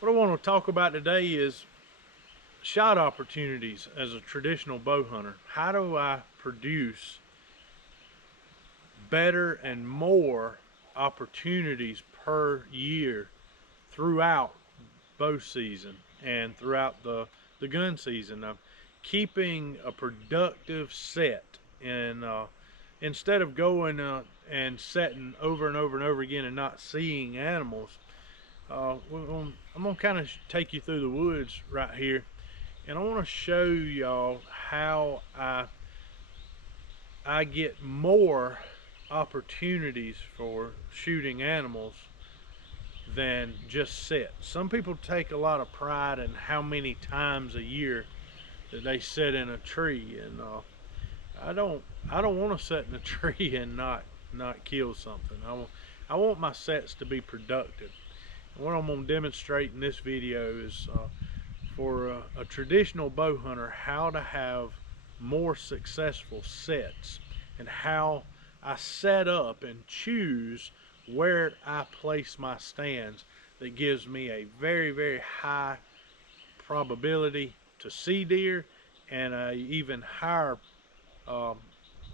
What I want to talk about today is shot opportunities as a traditional bow hunter. How do I produce better and more opportunities per year throughout bow season and throughout the gun season? I'm keeping a productive set, and instead of going and setting over and over and over again and not seeing animals, I'm gonna kind of take you through the woods right here, and I want to show y'all how I get more opportunities for shooting animals than just set. Some people take a lot of pride in how many times a year that they sit in a tree, and I don't want to sit in a tree and not kill something. I want my sets to be productive. And what I'm going to demonstrate in this video is for a traditional bow hunter, how to have more successful sets, and how I set up and choose where I place my stands that gives me a very high probability to see deer, and a even higher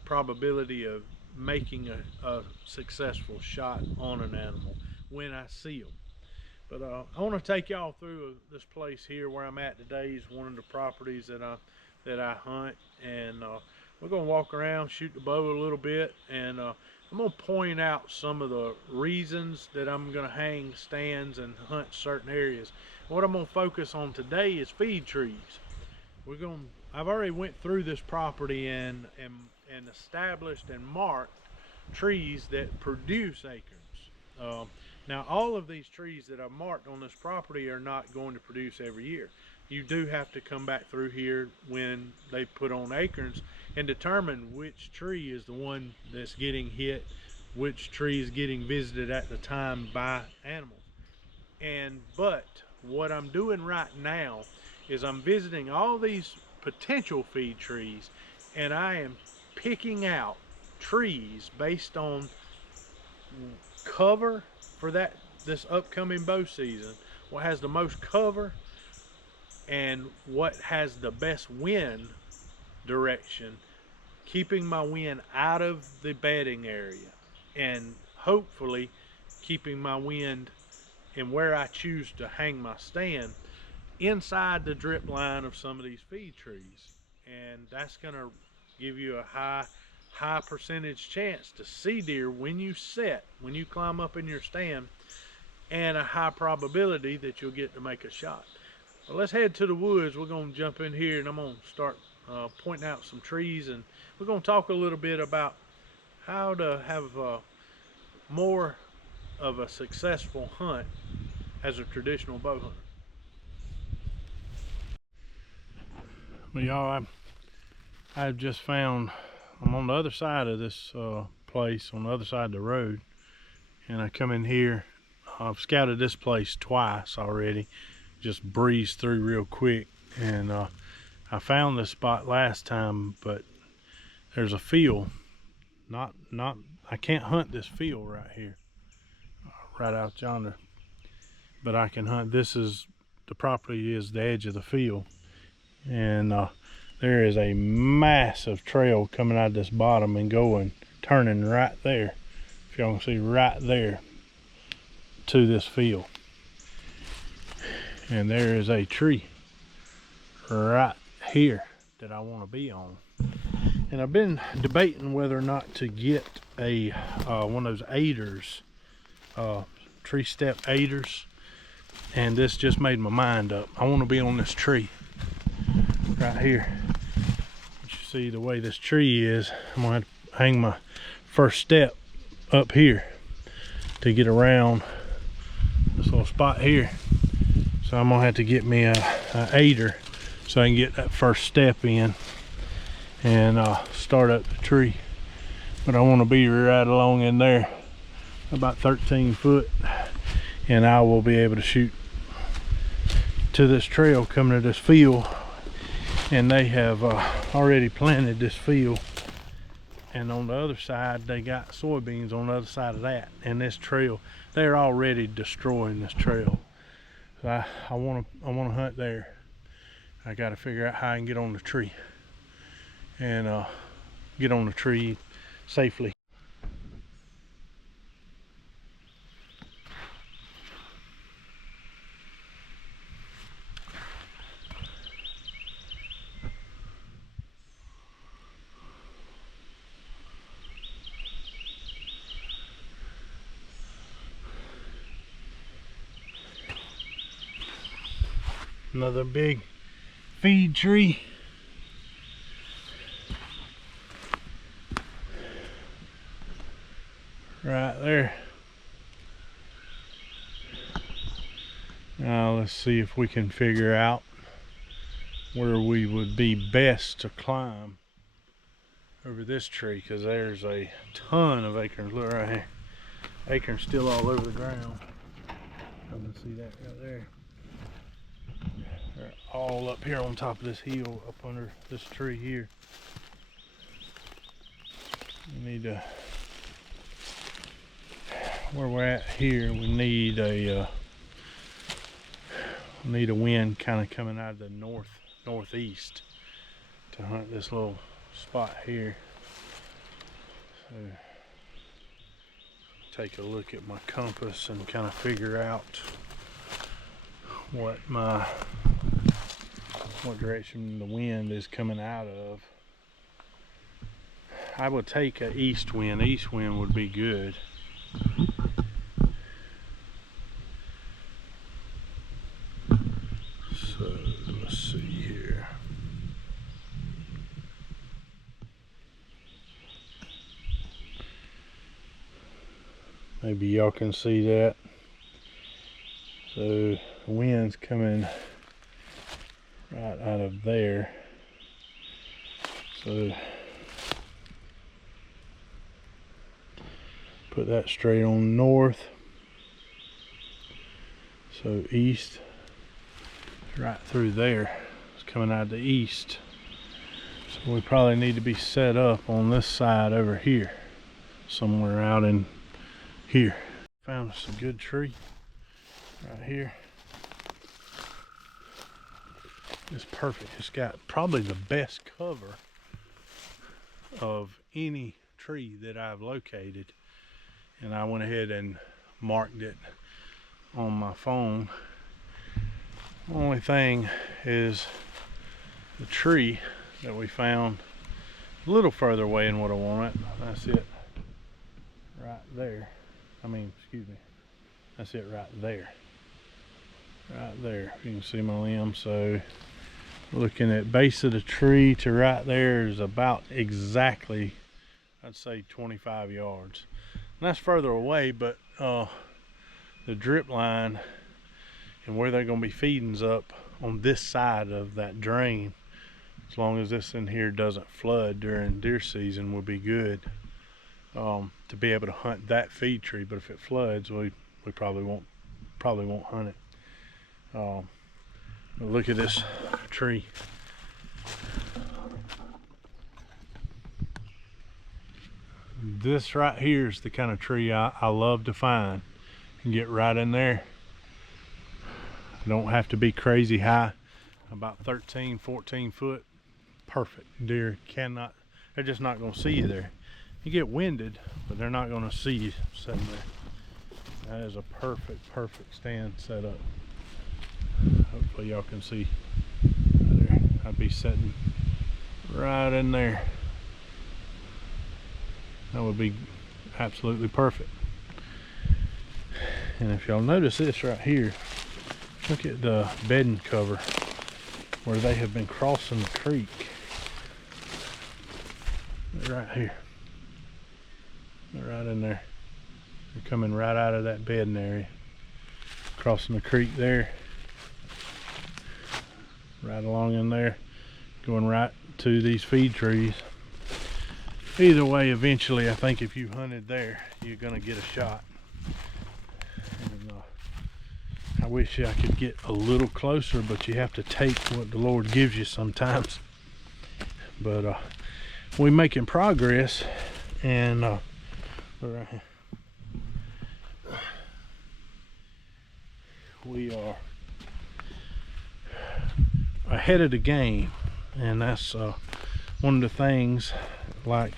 probability of making a successful shot on an animal when I see them. But I want to take y'all through this place here where I'm at today. Is one of the properties that I hunt, and we're gonna walk around, shoot the bow a little bit, and I'm gonna point out some of the reasons that I'm gonna hang stands and hunt certain areas. What I'm gonna focus on today is feed trees. I've already went through this property and established and marked trees that produce acorns. Now, all of these trees that I've marked on this property are not going to produce every year. You do have to come back through here when they put on acorns and determine which tree is the one that's getting hit, which tree is getting visited at the time by animals. But what I'm doing right now is I'm visiting all these potential feed trees, and I am picking out trees based on cover for this upcoming bow season, what has the most cover and what has the best wind direction, keeping my wind out of the bedding area, and hopefully keeping my wind and where I choose to hang my stand inside the drip line of some of these feed trees. And that's going to give you a high percentage chance to see deer when you climb up in your stand, and a high probability that you'll get to make a shot. Well, let's head to the woods. We're going to jump in here, and I'm going to start pointing out some trees, and we're going to talk a little bit about how to have more of a successful hunt as a traditional bow hunter. Well, y'all, I've just found, I'm on the other side of this place, on the other side of the road, and I come in here. I've scouted this place twice already, just breezed through real quick, and I found this spot last time, but there's a field. I can't hunt this field right here, right out yonder, but I can hunt. The property is the edge of the field, and there is a massive trail coming out of this bottom and turning right there, if y'all can see right there, to this field. And there is a tree right here that I want to be on. And I've been debating whether or not to get a one of those aiders, tree step aiders, and this just made my mind up. I want to be on this tree right here. You see the way this tree is, I'm gonna have to hang my first step up here to get around this little spot here. So I'm gonna have to get me a aider so I can get that first step in and start up the tree. But I want to be right along in there, about 13 foot, and I will be able to shoot to this trail coming to this field. And they have already planted this field, and on the other side they got soybeans on the other side of that. And this trail, they're already destroying this trail. I want to hunt there. I got to figure out how I can get on the tree and get on the tree safely. Another big feed tree. Right there. Now let's see if we can figure out where we would be best to climb over this tree, because there's a ton of acorns. Look right here. Acorns still all over the ground. You can see that right there. They're all up here on top of this hill, up under this tree here. We need to, where we're at here, we need a wind kind of coming out of the northeast to hunt this little spot here. So take a look at my compass and kind of figure out what direction the wind is coming out of. I would take an east wind. East wind would be good. So let's see here. Maybe y'all can see that. So the wind's coming right out of there. So put that straight on north. So east, right through there. It's coming out of the east. So we probably need to be set up on this side over here, somewhere out in here. Found us a good tree right here. It's perfect. It's got probably the best cover of any tree that I've located, and I went ahead and marked it on my phone. The only thing is the tree that we found a little further away than what I wanted. That's it right there. Excuse me, that's it right there. Right there, if you can see my limb. So looking at base of the tree to right there is about exactly, I'd say 25 yards. And that's further away, but the drip line and where they're going to be feeding's up on this side of that drain. As long as this in here doesn't flood during deer season, will be good to be able to hunt that feed tree. But if it floods, we probably won't hunt it. Look at this tree. This right here is the kind of tree I love to find and get right in there. I don't have to be crazy high, about 13, 14 foot. Perfect. Deer cannot, they're just not going to see you there. You get winded, but they're not going to see you sitting there. That is a perfect stand set up. Hopefully y'all can see right there. I'd be sitting right in there. That would be absolutely perfect. And if y'all notice this right here, look at the bedding cover where they have been crossing the creek. They're right here. They're right in there. They're coming right out of that bedding area, crossing the creek there, right along in there, going right to these feed trees. Either way, eventually I think if you hunted there, you're gonna get a shot. And I wish I could get a little closer, but you have to take what the Lord gives you sometimes. But we're making progress, and right here. We are ahead of the game, and that's one of the things. Like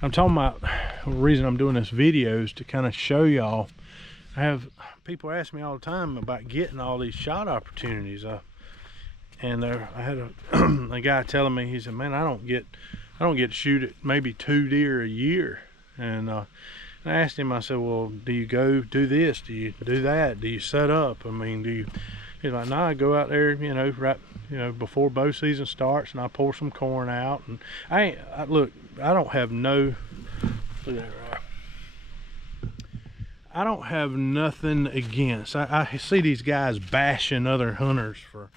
I'm talking about, the reason I'm doing this video is to kind of show y'all. I have people ask me all the time about getting all these shot opportunities, and I had a guy telling me, he said, man, I don't get to shoot at maybe 2 deer a year. And I asked him, I said, well, do you go do this, do you do that, do you set up, I mean, do you? He's like, no, I go out there, you know, right, you know, before bow season starts, and I pour some corn out. And look, I don't have no, look at that right. I don't have nothing against. I see these guys bashing other hunters for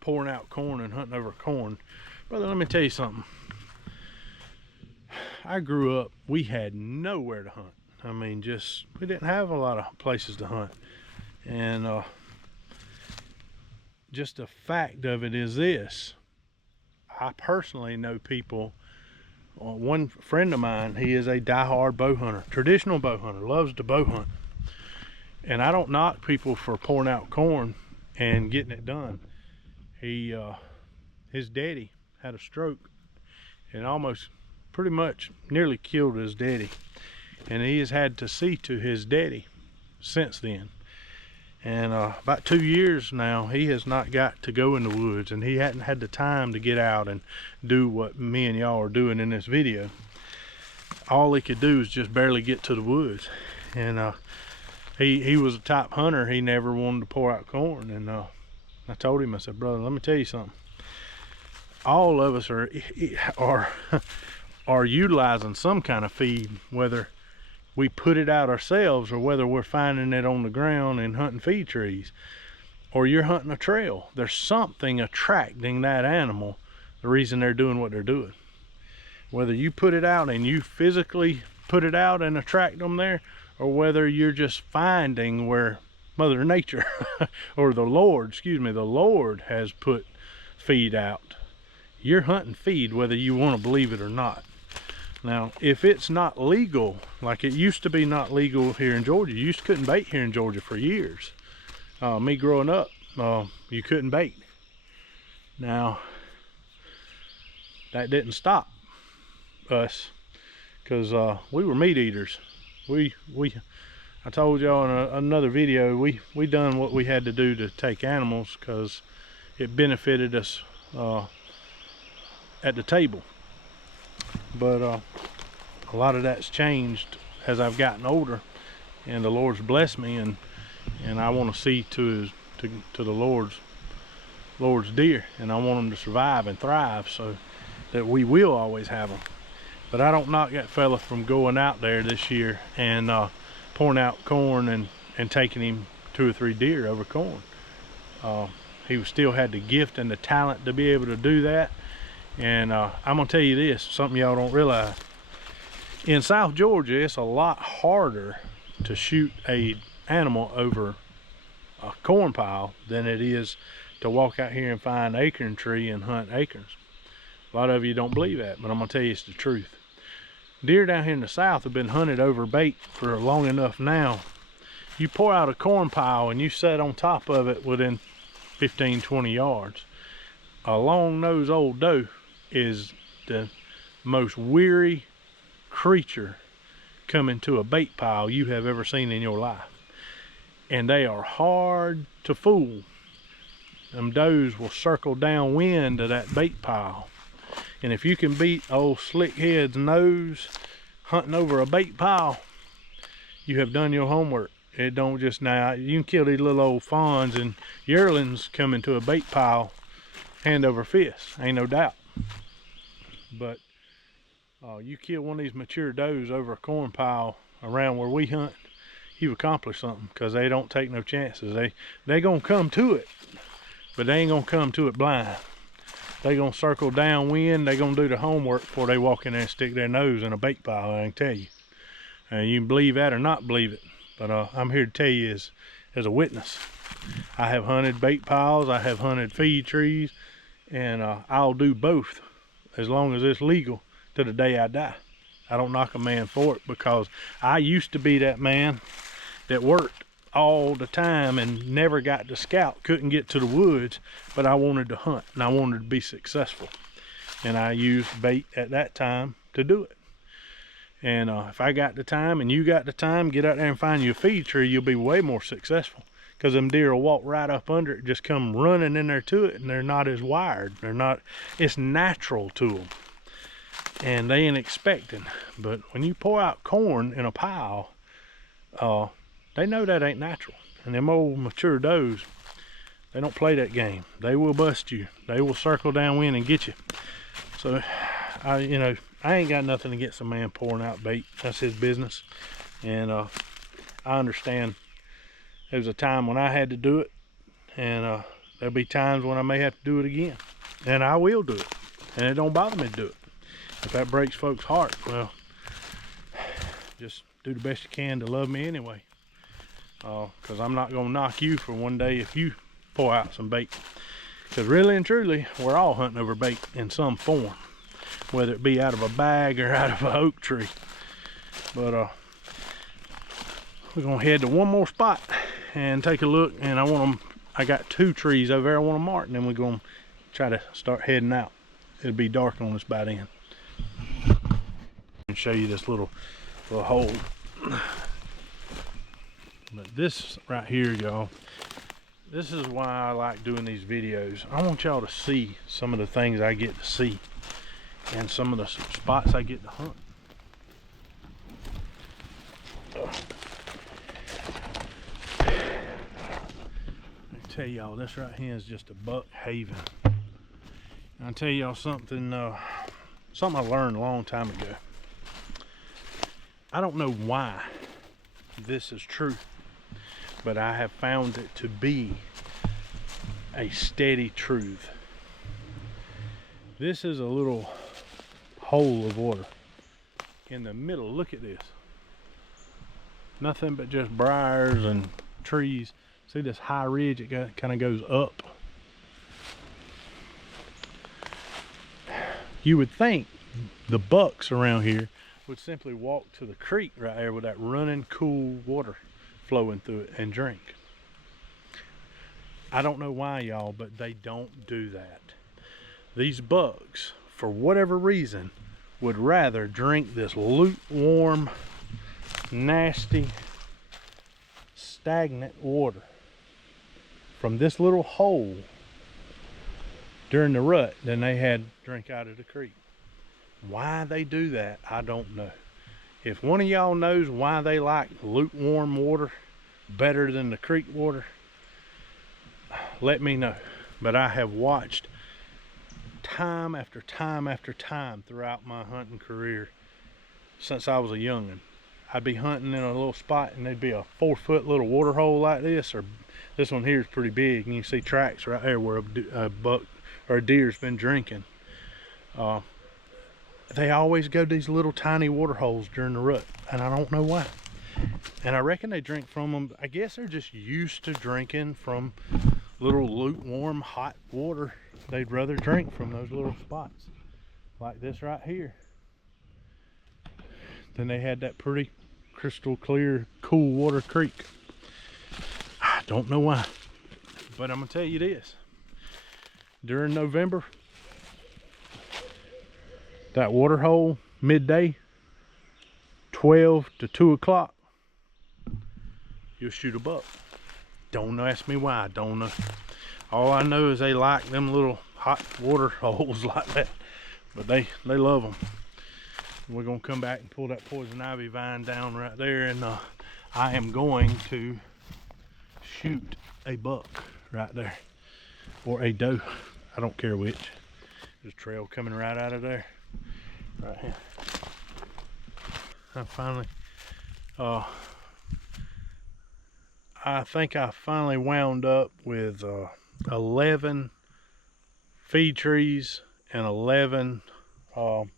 pouring out corn and hunting over corn. Brother, let me tell you something. I grew up, we had nowhere to hunt. I mean, we didn't have a lot of places to hunt. And just the fact of it is this. I personally know people, one friend of mine, he is a diehard bow hunter, traditional bow hunter, loves to bow hunt. And I don't knock people for pouring out corn and getting it done. His daddy had a stroke and almost pretty much nearly killed his daddy. And he has had to see to his daddy since then. And about 2 years now, he has not got to go in the woods, and he hadn't had the time to get out and do what me and y'all are doing in this video. All he could do is just barely get to the woods. And he was a top hunter. He never wanted to pour out corn. And I told him, I said, brother, let me tell you something. All of us are utilizing some kind of feed, whether we put it out ourselves or whether we're finding it on the ground and hunting feed trees, or you're hunting a trail. There's something attracting that animal, the reason they're doing what they're doing. Whether you put it out and you physically put it out and attract them there, or whether you're just finding where Mother Nature or the Lord has put feed out. You're hunting feed whether you want to believe it or not. Now, if it's not legal, like it used to be not legal here in Georgia, you couldn't bait here in Georgia for years. Me growing up, you couldn't bait. Now, that didn't stop us, because we were meat eaters. I told y'all in another video, we done what we had to do to take animals because it benefited us at the table. But a lot of that's changed as I've gotten older, and the Lord's blessed me, and I want to see to the Lord's deer, and I want them to survive and thrive, so that we will always have them. But I don't knock that fella from going out there this year and pouring out corn and taking him 2 or 3 deer over corn. He still had the gift and the talent to be able to do that. And I'm gonna tell you this, something y'all don't realize. In South Georgia, it's a lot harder to shoot a animal over a corn pile than it is to walk out here and find an acorn tree and hunt acorns. A lot of you don't believe that, but I'm gonna tell you it's the truth. Deer down here in the South have been hunted over bait for long enough now. You pour out a corn pile and you set on top of it within 15-20 yards. A long-nosed old doe is the most weary creature coming to a bait pile you have ever seen in your life. And they are hard to fool. Them does will circle downwind to that bait pile. And if you can beat old Slickhead's nose hunting over a bait pile, you have done your homework. It don't just, now you can kill these little old fawns and yearlings coming to a bait pile hand over fist, ain't no doubt. But you kill one of these mature does over a corn pile around where we hunt, you've accomplished something, because they don't take no chances. They gonna come to it, but they ain't gonna come to it blind. They gonna circle downwind. They gonna do the homework before they walk in there and stick their nose in a bait pile, I can tell you. You can believe that or not believe it, but I'm here to tell you as a witness. I have hunted bait piles, I have hunted feed trees, and I'll do both as long as it's legal to the day I die. I don't knock a man for it, because I used to be that man that worked all the time and never got to scout, couldn't get to the woods, but I wanted to hunt and I wanted to be successful. And I used bait at that time to do it. And if I got the time and you got the time, get out there and find you a feed tree, you'll be way more successful. Because them deer will walk right up under it, just come running in there to it, and they're not as wired. They're not, it's natural to them. And they ain't expecting. But when you pour out corn in a pile, they know that ain't natural. And them old mature does, they don't play that game. They will bust you. They will circle downwind and get you. So, you know, I ain't got nothing against a man pouring out bait. That's his business. And I understand there was a time when I had to do it. And there'll be times when I may have to do it again. And I will do it. And it don't bother me to do it. If that breaks folks' heart, well, just do the best you can to love me anyway. Because I'm not going to knock you for one day if you pour out some bait. Because really and truly, we're all hunting over bait in some form. Whether it be out of a bag or out of an oak tree. But we're going to head to one more spot and take a look. And I got 2 trees over there I want to mark. And then we're going to try to start heading out. It'll be dark on us by then. And show you this little hole. But this right here, y'all, this is why I like doing these videos. I want y'all to see some of the things I get to see and some of the spots I get to hunt. I tell y'all, this right here is just a buck haven. And I'll tell y'all something I learned a long time ago. I don't know why this is true, but I have found it to be a steady truth. This is a little hole of water in the middle. Look at this. Nothing but just briars and trees. See this high ridge? It kind of goes up. You would think the bucks around here would simply walk to the creek right there with that running cool water flowing through it and drink. I don't know why, y'all, but they don't do that. These bucks, for whatever reason, would rather drink this lukewarm, nasty, stagnant water from this little hole during the rut than they had drink out of the creek. Why they do that, I don't know. If one of y'all knows why they like lukewarm water better than the creek water, let me know. But I have watched time after time after time throughout my hunting career since I was a youngin'. I'd be hunting in a little spot and there'd be a 4-foot little water hole like this, or this one here is pretty big, and you see tracks right there where a buck or a deer's been drinking. They always go to these little tiny water holes during the rut, and I don't know why. And I reckon they drink from them. I guess they're just used to drinking from little lukewarm hot water. They'd rather drink from those little spots like this right here than they had that pretty crystal clear cool water creek. I don't know why, but I'm gonna tell you this. During November, that water hole midday, 12 to 2 o'clock, you'll shoot a buck. Don't ask me why, I don't know. All I know is they like them little hot water holes like that, but they love them. We're gonna come back and pull that poison ivy vine down right there, and I am going to shoot a buck right there, or a doe. I don't care which. There's a trail coming right out of there. Right here. I finally, I think I finally wound up with 11 feed trees and 11, no,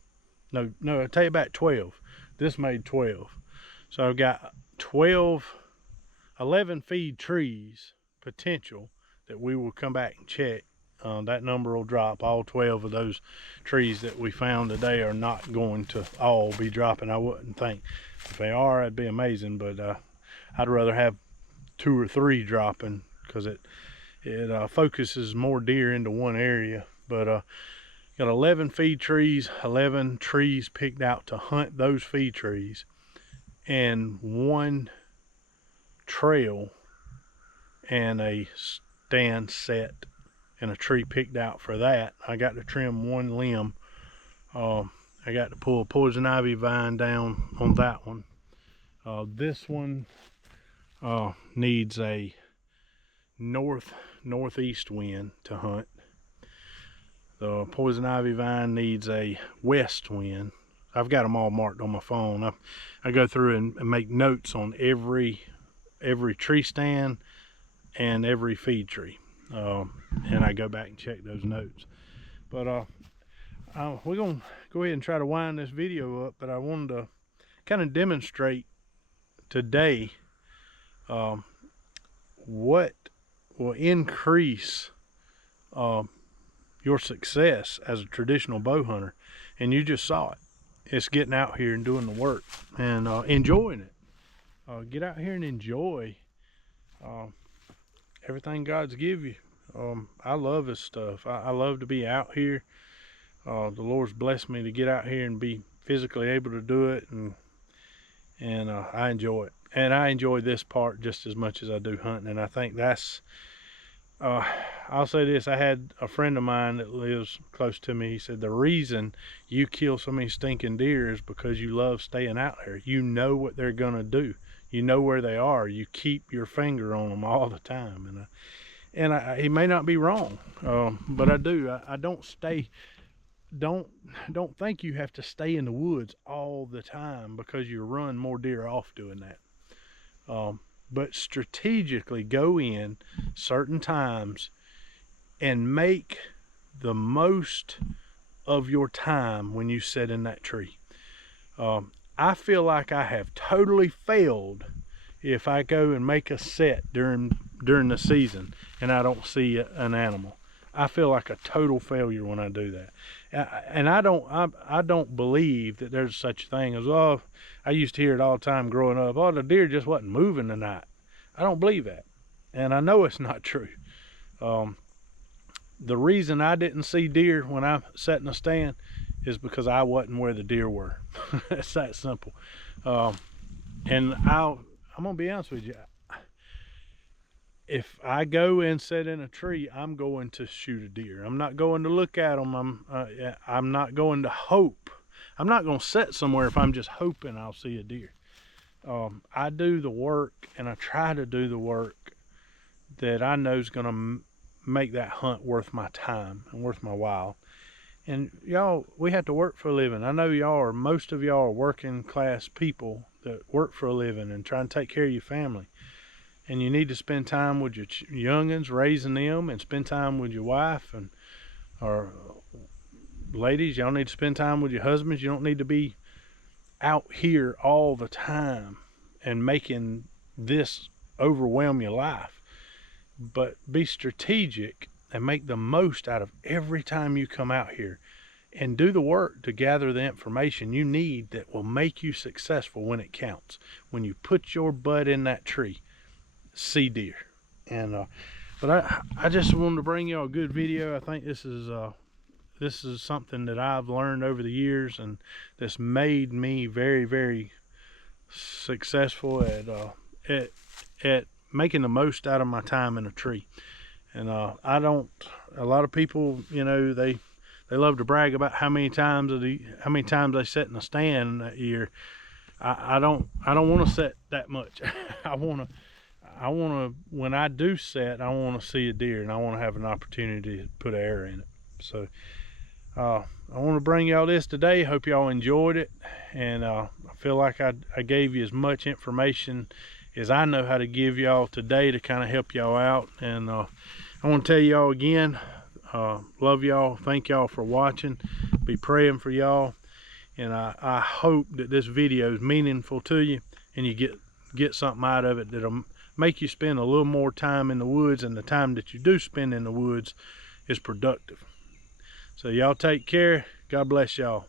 I tell you about 12. This made 12. So I've got 11 feed trees potential that we will come back and check. That number will drop. All 12 of those trees that we found today are not going to all be dropping, I wouldn't think. If they are, it'd be amazing, but I'd rather have 2 or 3 dropping, because it focuses more deer into one area. But got 11 feed trees, 11 trees picked out to hunt those feed trees, and 1 trail and a stand set and a tree picked out for that. I got to trim 1 limb. I got to pull a poison ivy vine down on that one. This one needs a northeast wind to hunt. The poison ivy vine needs a west wind. I've got them all marked on my phone. I go through and make notes on every tree stand and every feed tree, and I go back and check those notes. But we're gonna go ahead and try to wind this video up, but I wanted to kind of demonstrate today what will increase your success as a traditional bow hunter. And you just saw it. It's getting out here and doing the work and enjoying it. Get out here and enjoy everything God's give you. I love this stuff. I love to be out here. The Lord's blessed me to get out here and be physically able to do it, and I enjoy it. And I enjoy this part just as much as I do hunting. And I think that's, I'll say this, I had a friend of mine that lives close to me. He said, the reason you kill so many stinking deer is because you love staying out there. You know what they're gonna do. You know where they are. You keep your finger on them all the time. And he may not be wrong, but I do. I don't stay. Don't think you have to stay in the woods all the time because you run more deer off doing that. But strategically go in certain times and make the most of your time when you sit in that tree. I feel like I have totally failed if I go and make a set during the season and I don't see an animal. I feel like a total failure when I do that. And I don't believe that there's such a thing as, oh, I used to hear it all the time growing up, oh, the deer just wasn't moving tonight. I don't believe that. And I know it's not true. The reason I didn't see deer when I sat in a stand is because I wasn't where the deer were. It's that simple. And I'm gonna be honest with you. If I go and sit in a tree, I'm going to shoot a deer. I'm not going to look at them. I'm not going to hope. I'm not going to sit somewhere if I'm just hoping I'll see a deer. I do the work, and I try to do the work that I know is going to make that hunt worth my time and worth my while. And y'all, we have to work for a living. I know most of y'all are working class people that work for a living and try and take care of your family. And you need to spend time with your youngins, raising them, and spend time with your wife, or ladies, y'all need to spend time with your husbands. You don't need to be out here all the time and making this overwhelm your life. But be strategic and make the most out of every time you come out here, and do the work to gather the information you need that will make you successful when it counts. When you put your butt in that tree, see deer. And but I just wanted to bring y'all a good video. I think this is something that I've learned over the years, and that's made me very, very successful at making the most out of my time in a tree. And a lot of people, you know, they love to brag about how many times they sit in a stand that year. I don't want to set that much. I want to, when I do set, I want to see a deer, and I want to have an opportunity to put an arrow in it. So I want to bring y'all this today. Hope y'all enjoyed it, and I feel like I gave you as much information as I know how to give y'all today to kind of help y'all out. And I want to tell y'all again, love y'all, thank y'all for watching, be praying for y'all, and I hope that this video is meaningful to you, and you get something out of it that'll make you spend a little more time in the woods, and the time that you do spend in the woods is productive. So y'all take care. God bless y'all.